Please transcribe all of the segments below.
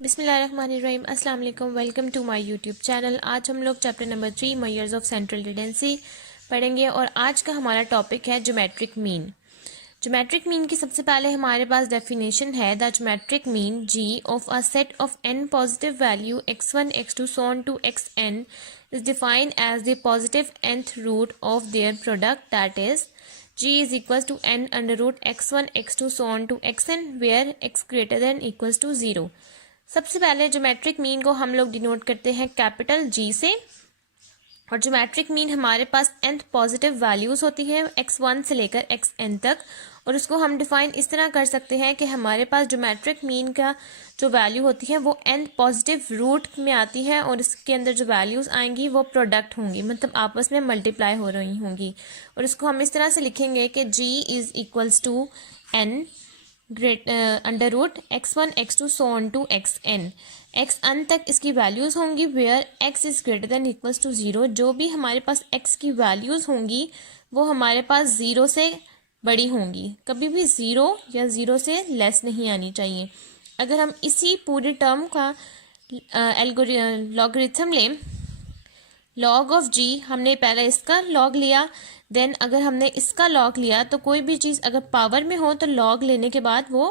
बिस्मिल्लाहिर्रहमानिर्रहीम अस्सलाम वालेकुम। Welcome to my YouTube channel. आज हम लोग chapter number 3 measures of central tendency पढ़ेंगे और आज का हमारा टॉपिक है ज्योमेट्रिक मीन। ज्योमेट्रिक मीन की सबसे पहले हमारे पास डेफिनेशन है the geometric mean G of a set of n positive value x1 x2 so on to xn is defined as the positive nth root of their product, that is g is equals to n under root x1 x2 so on to xn where x greater than equals to 0। सबसे पहले geometric mean को हम लोग denote करते हैं capital G से, और geometric mean हमारे पास nth पॉजिटिव वैल्यूज होती है x1 से लेकर xn तक, और उसको हम डिफाइन इस तरह कर सकते हैं कि हमारे पास ज्योमेट्रिक मीन का जो वैल्यू होती है वो nth पॉजिटिव रूट में आती है और इसके अंदर जो वैल्यूज आएंगी वो प्रोडक्ट होंगी, मतलब आपस में मल्टीप्लाई हो रही होंगी। और इसको हम इस तरह से लिखेंगे कि g is equals to n under root x1 x2 so on to xn। xn तक इसकी वैल्यूज होंगी where x is greater than equals to 0। जो भी हमारे पास x की वैल्यूज होंगी वो हमारे पास 0 से बड़ी होंगी, कभी भी 0 या 0 से लेस नहीं आनी चाहिए। अगर हम इसी पूरी टर्म का लॉगरिथम लें, लॉग ऑफ जी, हमने पहले इसका लॉग लिया, देन अगर हमने इसका लॉग लिया तो कोई भी चीज़ अगर पावर में हो तो लॉग लेने के बाद वो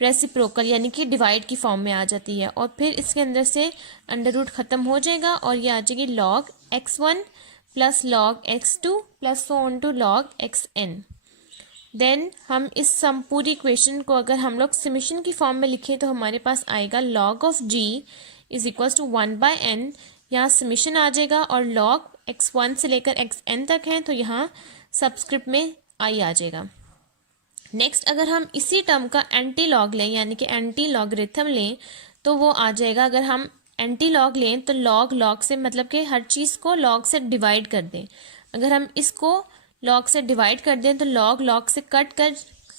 रेसिप्रोकल यानी कि डिवाइड की फॉर्म में आ जाती है, और फिर इसके अंदर से अंडर रूट ख़त्म हो जाएगा और ये आ जाएगी log x1 plus log x2 plus so on to log xn। Then हम इस सम पूरी इक्वेशन को अगर हम लोग समेशन की फॉर्म में लिखें तो हमारे पास आएगा log of g is equals to 1/n। यहाँ समेशन आ जाएगा और लॉग x1 से लेकर xn तक है तो यहाँ सबस्क्रिप्ट में i आ जाएगा। नेक्स्ट अगर हम इसी टर्म का एंटी लॉग लें यानी कि एंटी लॉगरिथम लें तो वो आ जाएगा, अगर हम एंटी लॉग लें तो लॉग लॉग से मतलब कि हर चीज़ को लॉग से डिवाइड कर दें। अगर हम इसको लॉग से डिवाइड कर दें तो लॉग लॉग से कट कर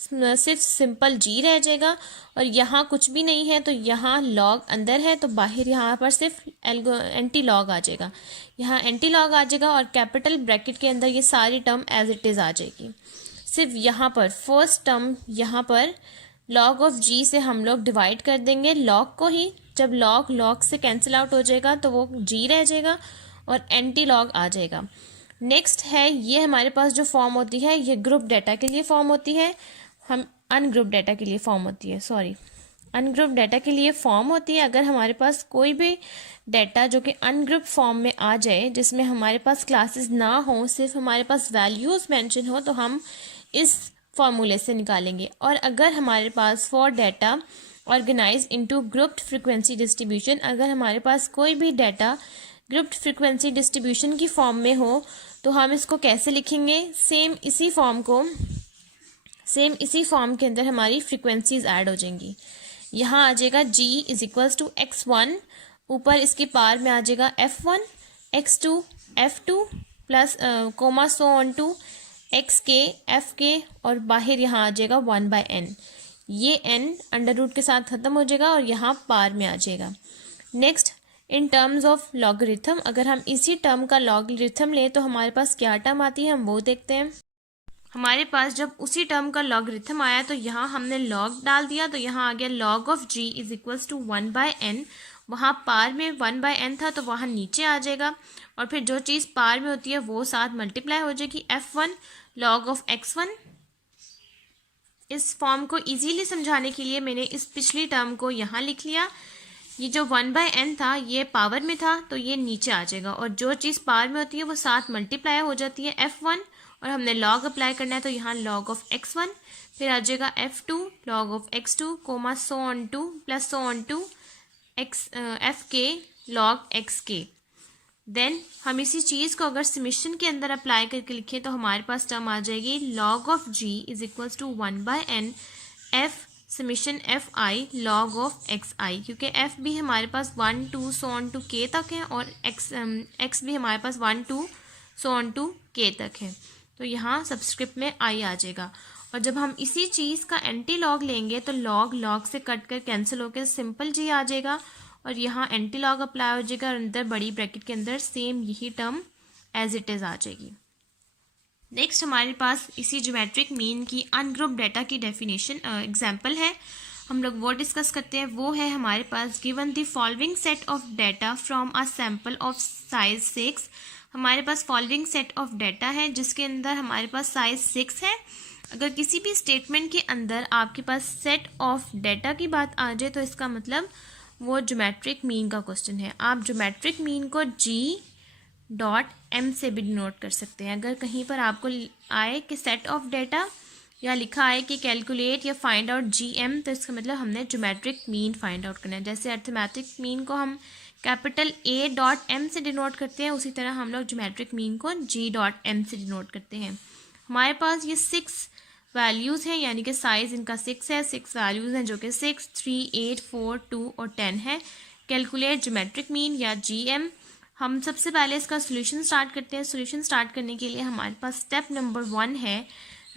सिर्फ सिंपल जी रह जाएगा, और यहाँ कुछ भी नहीं है तो यहाँ लॉग अंदर है तो बाहर यहाँ पर सिर्फ एंटी लॉग आ जाएगा, यहाँ एंटी लॉग आ जाएगा और कैपिटल ब्रैकेट के अंदर ये सारी टर्म एज इट इज़ आ जाएगी। सिर्फ यहाँ पर फर्स्ट टर्म यहाँ पर लॉग ऑफ जी से हम लोग डिवाइड कर देंगे लॉग को ही, जब लॉग लॉग से कैंसिल आउट हो जाएगा तो वो जी रह जाएगा और एंटी लॉग आ जाएगा। नेक्स्ट है ये हमारे पास जो फॉर्म होती है ये ग्रुप डेटा के लिए फॉर्म होती है, हम अनग्रुप डेटा के लिए फॉर्म होती है, सॉरी अनग्रुप डेटा के लिए फॉर्म होती है। अगर हमारे पास कोई भी डेटा जो कि अनग्रुप फॉर्म में आ जाए जिसमें हमारे पास क्लासेस ना हो, सिर्फ हमारे पास वैल्यूज़ मेंशन हो, तो हम इस फॉर्मूले से निकालेंगे। और अगर हमारे पास for data organize into grouped frequency distribution, अगर हमारे पास कोई भी डेटा ग्रुप्ड फ्रीक्वेंसी डिस्ट्रीब्यूशन की फॉर्म में हो तो हम इसको कैसे लिखेंगे, सेम इसी फॉर्म के अंदर हमारी फ्रीक्वेंसीज ऐड हो जाएंगी। यहाँ आ जाएगा g is equals to x1, ऊपर इसकी पार में आ जाएगा f1 x2 f2 plus comma so on to xk fk, और बाहर यहाँ आ जाएगा 1/n। ये n अंडर रूट के साथ ख़त्म हो जाएगा और यहाँ पार में आ जाएगा। Next in terms of logarithm, अगर हम इसी टर्म का लॉगरिथम लें तो हमारे पास क्या टर्म आती है हम वो देखते हैं। हमारे पास जब उसी टर्म का लॉगरिथम आया तो यहाँ हमने लॉग डाल दिया तो यहाँ आ गया log of g is equals to 1/n। वहाँ पार में 1/n था तो वहाँ नीचे आ जाएगा, और फिर जो चीज़ पार में होती है वो साथ मल्टीप्लाई हो जाएगी f1 लॉग ऑफ x1। इस फॉर्म को इजीली समझाने के लिए मैंने इस पिछली टर्म को यहाँ लिख लिया। ये जो 1/n था ये पावर में था तो ये नीचे आ जाएगा, और जो चीज़ पावर में होती है वो साथ मल्टीप्लाई हो जाती है f1, और हमने लॉग अप्लाई करना है तो यहाँ लॉग ऑफ x1, फिर आ जाएगा f2 log of x2 comma so on to plus so on to fk log xk। देन हम इसी चीज़ को अगर समेशन के अंदर अप्लाई करके लिखें तो हमारे पास टर्म आ जाएगी log of g is equals to 1/n f summation F I log of X I, क्योंकि एफ भी हमारे पास 1 2 सो ऑन टू के तक है और एक्स भी हमारे पास 1 2 सो ऑन टू के तक है, तो यहाँ सबस्क्रिप्ट में आई आ जाएगा। और जब हम इसी चीज़ का एंटी लॉग लेंगे तो लॉग लॉग से कट कर कैंसिल होकर सिंपल जी आ जाएगा, और यहाँ एंटी लॉग अप्लाई हो जाएगा और अंदर बड़ी ब्रैकेट के अंदर सेम यही टर्म एज इट इज़ आ जाएगी। नेक्स्ट हमारे पास इसी ज्योमेट्रिक मीन की अनग्रुप डेटा की डेफिनेशन एग्जांपल है। हम लोग वो डिस्कस करते हैं। वो है हमारे पास given the following set of data from a sample of size 6। हमारे पास फॉलोइंग सेट ऑफ डाटा है जिसके अंदर हमारे पास साइज 6 है। अगर किसी भी स्टेटमेंट के अंदर आपके पास सेट ऑफ डाटा की बात आ जाए तो इसका मतलब वो ज्योमेट्रिक मीन का क्वेश्चन है। आप ज्योमेट्रिक मीन को G.M से भी डिनोट कर सकते हैं। अगर कहीं पर आपको आए कि सेट ऑफ डाटा या लिखा आए कि कैलकुलेट या फाइंड आउट GM, तो इसका मतलब हमने ज्योमेट्रिक मीन फाइंड आउट करना है। जैसे अर्थमेटिक मीन को हम कैपिटल A.M से डिनोट करते हैं, उसी तरह हम लोग ज्योमेट्रिक मीन को G.M से डिनोट करते हैं। हमारे पास ये 6 वैल्यूज़ हैं, यानी कि साइज़ इनका 6 है। 6 वैल्यूज़ हैं जो कि 6, 3, 8, 4, 2 और 10 है। कैलकुलेट ज्योमेट्रिक मीन या GM। हम सबसे पहले इसका सोल्यूशन स्टार्ट करते हैं। सोल्यूशन स्टार्ट करने के लिए हमारे पास स्टेप नंबर 1 है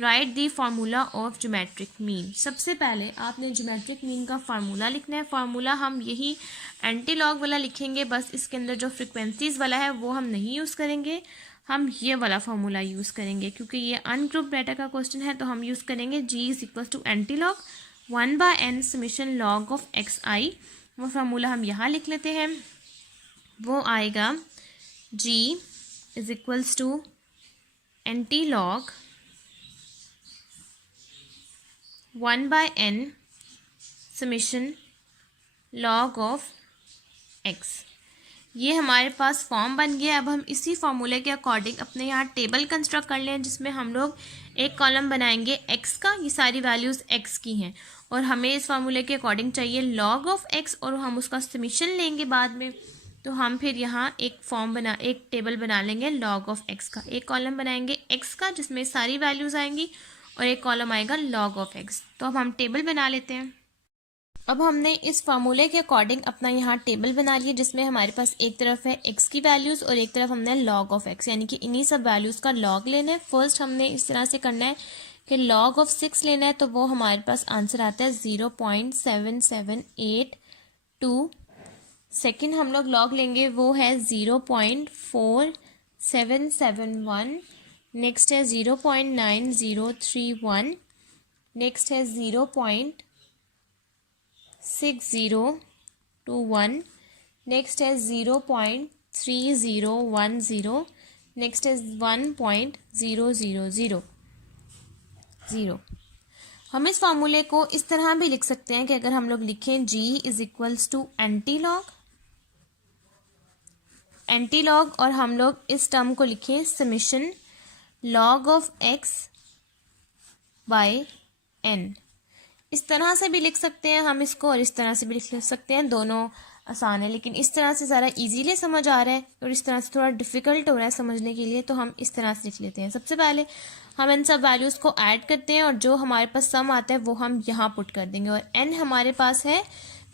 right the formula of geometric mean. सबसे पहले आपने ज्योमेट्रिक मीन का फार्मूला लिखना है। फार्मूला हम यही एंटी लॉग वाला लिखेंगे, बस इसके अंदर जो फ्रिक्वेंसीज वाला है वो हम नहीं यूज़ करेंगे, हम ये वाला फार्मूला यूज़ करेंगे। क्योंकि ये अनग्रुप डाटा का क्वेश्चन है तो हम यूज़ करेंगे G is equal to antilog 1/n summation log of xi। वो फार्मूला हम यहाँ लिख लेते हैं। वो आएगा G is equals to antilog 1/n summation log of x। ये हमारे पास फॉर्म बन गया। अब हम इसी फॉर्मूले के अकॉर्डिंग अपने यहाँ टेबल कंस्ट्रक्ट कर लें जिसमें हम लोग एक कॉलम बनाएंगे x का। ये सारी वैल्यूज़ x की हैं और हमें इस फार्मूले के अकॉर्डिंग चाहिए लॉग ऑफ x और हम उसका समीशन लेंगे बाद में। तो हम फिर यहाँ एक टेबल बना लेंगे लॉग ऑफ x का। एक कॉलम बनाएंगे x का जिसमें सारी वैल्यूज़ आएंगी और एक कॉलम आएगा लॉग ऑफ x। तो अब हम टेबल बना लेते हैं। अब हमने इस फार्मूले के अकॉर्डिंग अपना यहाँ टेबल बना लिया जिसमें हमारे पास एक तरफ है x की वैल्यूज़ और एक तरफ हमने log ऑफ x, यानी कि इन्हीं सब वैल्यूज़ का log लेना है। फर्स्ट हमने इस तरह से करना है कि log ऑफ 6 लेना है, तो वो हमारे पास आंसर आता है 0.7782। सेकेंड हम लोग log लेंगे, वो है 0.4771। नेक्स्ट है 0.9031। नेक्स्ट है 0.6021। नेक्स्ट है 0.3010। नेक्स्ट है 1.0000। हम इस फार्मूले को इस तरह भी लिख सकते हैं कि अगर हम लोग लिखें G is equals to antilog और हम लोग इस टर्म को लिखें summation log of x by n। इस तरह से भी लिख सकते हैं हम इसको और इस तरह से भी लिख सकते हैं, दोनों आसान है। लेकिन इस तरह से ज़रा इजीली समझ आ रहा है और इस तरह से थोड़ा डिफ़िकल्ट हो रहा है समझने के लिए, तो हम इस तरह से लिख लेते हैं। सबसे पहले हम इन सब वैल्यूज़ को ऐड करते हैं और जो हमारे पास सम आता है वो हम यहाँ पुट कर देंगे। और n हमारे पास है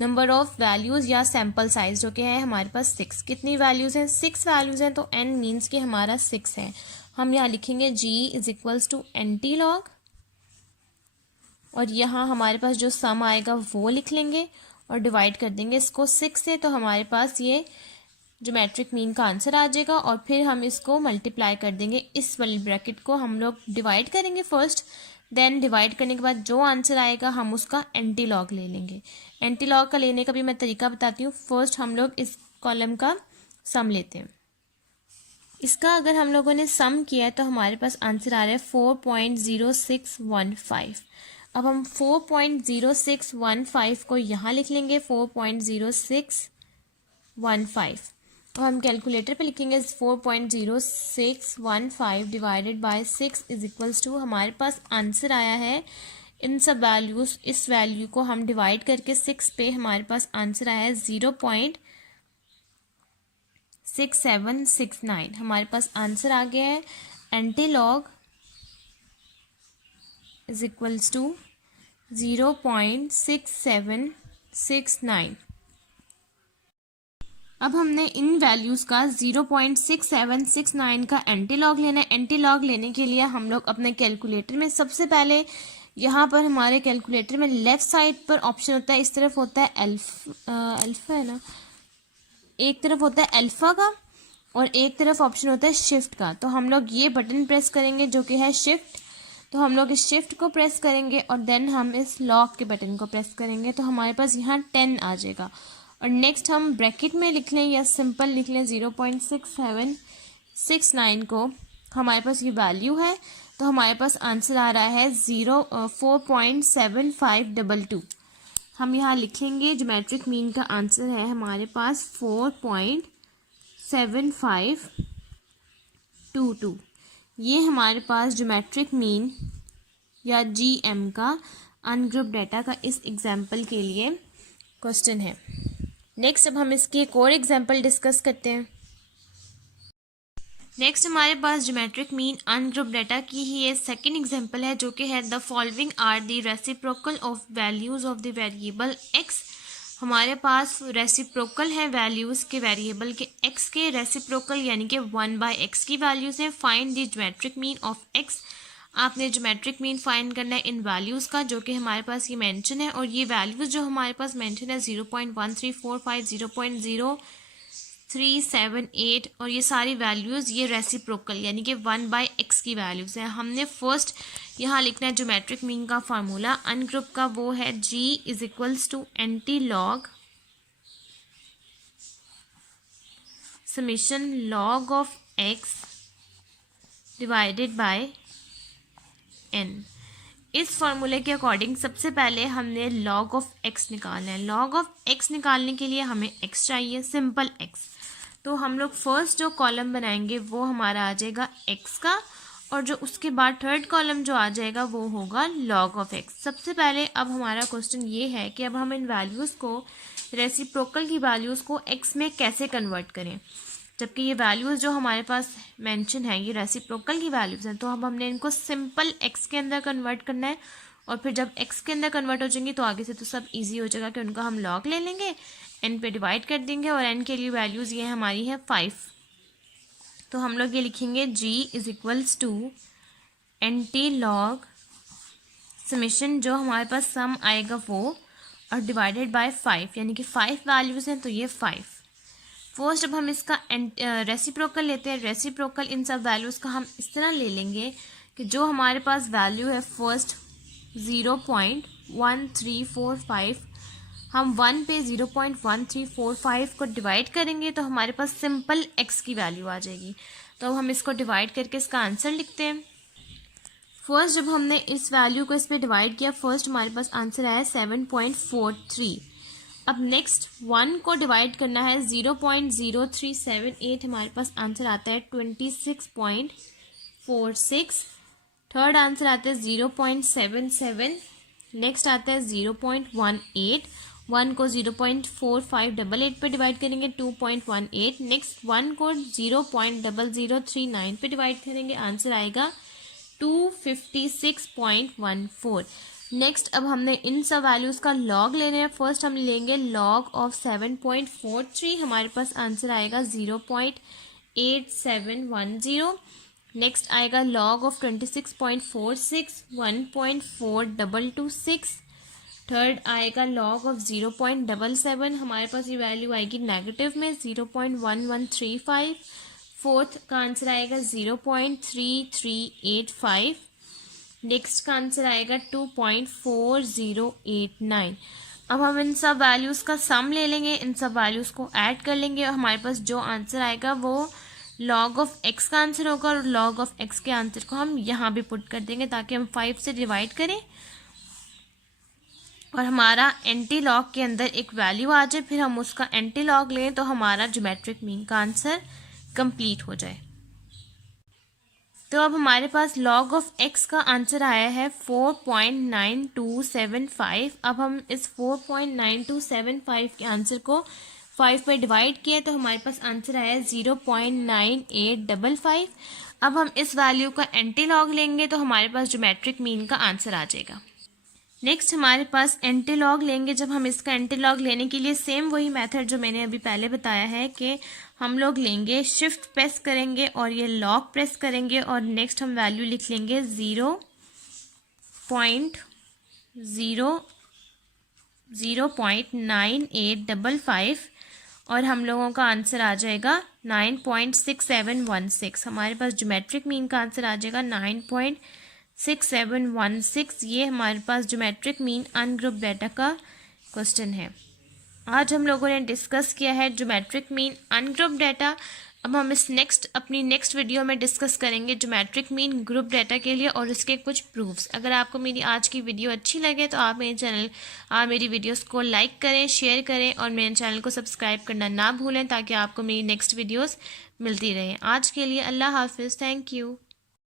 नंबर ऑफ़ वैल्यूज़ या सैम्पल साइज़, जो कि है हमारे पास 6। कितनी वैल्यूज़ हैं? 6 वैल्यूज़ हैं, तो n मीन्स कि हमारा 6 है। हम यहाँ लिखेंगे G is equals to antilog और यहाँ हमारे पास जो सम आएगा वो लिख लेंगे और डिवाइड कर देंगे इसको 6 से, तो हमारे पास ये ज्योमेट्रिक मीन का आंसर आ जाएगा। और फिर हम इसको मल्टीप्लाई कर देंगे, इस वाली ब्रैकेट को हम लोग डिवाइड करेंगे फर्स्ट, देन डिवाइड करने के बाद जो आंसर आएगा हम उसका एंटी लॉग ले लेंगे। एंटी लॉग का लेने का भी मैं तरीका बताती हूँ। फर्स्ट हम लोग इस कॉलम का सम लेते हैं। इसका अगर हम लोगों ने सम किया है तो हमारे पास आंसर आ रहा है 4.0615। अब हम 4.0615 को यहाँ लिख लेंगे 4.0615। अब हम कैलकुलेटर पे लिखेंगे 4.0615 divided by 6 is equals to, हमारे पास आंसर आया है इन सब वैल्यूज़, इस वैल्यू को हम डिवाइड करके 6 पे हमारे पास आंसर आया है 0.6769। हमारे पास आंसर आ गया है antilog is equals to 0.6769। अब हमने इन वैल्यूज़ का 0.6769 का एंटी लॉग लेना है। एंटी लॉग लेने के लिए हम लोग अपने कैलकुलेटर में सबसे पहले यहाँ पर हमारे कैलकुलेटर में लेफ़्ट साइड पर ऑप्शन होता है, इस तरफ होता है अल्फ़ा है ना, एक तरफ होता है अल्फ़ा का और एक तरफ ऑप्शन होता है शिफ्ट का। तो हम लोग ये बटन प्रेस करेंगे जो कि है शिफ्ट, तो हम लोग इस शिफ्ट को प्रेस करेंगे और देन हम इस लॉक के बटन को प्रेस करेंगे तो हमारे पास यहाँ 10 आ जाएगा। और नेक्स्ट हम ब्रैकेट में लिख लें या सिंपल लिख लें 0.6769 को, हमारे पास ये वैल्यू है तो हमारे पास आंसर आ रहा है 4.7522। हम यहाँ लिखेंगे ज्योमेट्रिक मीन का आंसर है हमारे पास 4.7522। ये हमारे पास ज्योमेट्रिक मीन या जीएम का अनग्रुप डाटा का इस एग्जाम्पल के लिए क्वेश्चन है। नेक्स्ट अब हम इसकी एक और एग्जाम्पल डिस्कस करते हैं। नेक्स्ट हमारे पास ज्योमेट्रिक मीन अनग्रुप डाटा की ही ये सेकंड एग्जांपल है जो कि है the following are the reciprocal of values of the variable X. हमारे पास रेसिप्रोकल है वैल्यूज़ के वेरिएबल के एक्स के रेसिप्रोकल यानी कि 1/x की वैल्यूज़ हैं। Find the geometric mean of X. आपने ज्योमेट्रिक मीन फाइंड करना है इन वैल्यूज़ का जो कि हमारे पास ये मेंशन है और ये वैल्यूज़ जो हमारे पास मेंशन है 0.1345, 0.0378 और ये सारी वैल्यूज़ ये रेसिप्रोकल यानी कि 1/x की वैल्यूज़ हैं। हमने फर्स्ट यहाँ लिखना है ज्योमेट्रिक मीन का फार्मूला अनग्रुप का, वो है g = anti log summation log of x divided by n। इस फॉर्मूले के अकॉर्डिंग सबसे पहले हमने log ऑफ x निकालना है। log ऑफ x निकालने के लिए हमें x चाहिए, सिंपल x। तो हम लोग फर्स्ट जो कॉलम बनाएंगे वो हमारा आ जाएगा x का और जो उसके बाद थर्ड कॉलम जो आ जाएगा वो होगा log ऑफ x। सबसे पहले अब हमारा क्वेश्चन ये है कि अब हम इन वैल्यूज़ को रेसिप्रोकल की वैल्यूज़ को x में कैसे कन्वर्ट करें, जबकि ये वैल्यूज़ जो हमारे पास मेंशन है ये रेसिप्रोकल की वैल्यूज़ हैं। तो अब हमने इनको सिंपल x के अंदर कन्वर्ट करना है और फिर जब x के अंदर कन्वर्ट हो जाएंगी तो आगे से तो सब इजी हो जाएगा कि उनका हम log ले लेंगे, n पे डिवाइड कर देंगे और n के लिए वैल्यूज़ ये हमारी है 5। तो हम लोग ये लिखेंगे g = एंटी लॉग समेशन जो हमारे पास सम आएगा वो और डिवाइडेड बाय 5 यानी कि 5 वैल्यूज़ हैं तो ये 5। फर्स्ट अब हम इसका रेसिप्रोकल लेते हैं। रेसिप्रोकल इन सब वैल्यूज़ का हम इस तरह ले लेंगे कि जो हमारे पास वैल्यू है फर्स्ट 0.1345, हम 1 पे 0.1345 को डिवाइड करेंगे तो हमारे पास सिंपल x की वैल्यू आ जाएगी। तो अब हम इसको डिवाइड करके इसका आंसर लिखते हैं। फर्स्ट जब हमने इस वैल्यू को इस पर डिवाइड किया फर्स्ट हमारे पास आंसर आया 7.43। अब नेक्स्ट 1 को डिवाइड करना है 0.0378, हमारे पास आंसर आता है 26.46। थर्ड आंसर आता है 0.77, नेक्स्ट आता है 0.18। 1 को 0.4588 पे डिवाइड करेंगे 2.18। नेक्स्ट 1 को 0.0039 पे डिवाइड करेंगे आंसर आएगा 256.14। नेक्स्ट अब हमने इन सब वैल्यूज़ का लॉग लेने हैं। फर्स्ट हम लेंगे लॉग ऑफ 7.43, हमारे पास आंसर आएगा 0.8710। नेक्स्ट आएगा लॉग ऑफ 26.46, 1.4226। थर्ड आएगा लॉग ऑफ 0.77, हमारे पास ये वैल्यू आएगी नेगेटिव में 0.1135। फोर्थ का आंसर आएगा 0.3385। नेक्स्ट का आंसर आएगा 2.4089। अब हम इन सब वैल्यूज़ का सम ले लेंगे, इन सब वैल्यूज़ को ऐड कर लेंगे और हमारे पास जो आंसर आएगा वो log ऑफ x का आंसर होगा और log ऑफ x के आंसर को हम यहाँ भी पुट कर देंगे ताकि हम 5 से डिवाइड करें और हमारा एंटी लॉग के अंदर एक वैल्यू आ जाए, फिर हम उसका एंटी लॉग लें तो हमारा ज्योमेट्रिक मीन का आंसर कंप्लीट हो जाए। तो अब हमारे पास log ऑफ x का आंसर आया है 4.9275। अब हम इस 4.9275 के आंसर को 5 पे डिवाइड किया तो हमारे पास आंसर आया 0.9855। अब हम इस वैल्यू का एंटी लॉग लेंगे तो हमारे पास ज्योमेट्रिक मीन का आंसर आ जाएगा। नेक्स्ट हमारे पास एंटी लॉग लेंगे। जब हम इसका एंटी लॉग लेने के लिए सेम वही मेथड जो मैंने अभी पहले बताया है कि हम लोग लेंगे शिफ्ट प्रेस करेंगे और ये लॉग प्रेस करेंगे और नेक्स्ट हम वैल्यू लिख लेंगे 0.9855 और हम लोगों का आंसर आ जाएगा 9.6716। हमारे पास ज्योमेट्रिक मीन का आंसर आ जाएगा 6716 ये हमारे पास ज्योमेट्रिक मीन अनग्रुप डाटा का क्वेश्चन है। आज हम लोगों ने डिस्कस किया है ज्योमेट्रिक मीन अनग्रुप डाटा। अब हम अपनी नेक्स्ट वीडियो में डिस्कस करेंगे ज्योमेट्रिक मीन ग्रुप डाटा के लिए और इसके कुछ प्रूफ्स। अगर आपको मेरी आज की वीडियो अच्छी लगे तो आप मेरी वीडियोस को लाइक करें, शेयर करें और मेरे चैनल को सब्सक्राइब करना ना भूलें ताकि आपको मेरी नेक्स्ट वीडियोस मिलती रहें। आज के लिए अल्लाह हाफिज़, थैंक यू।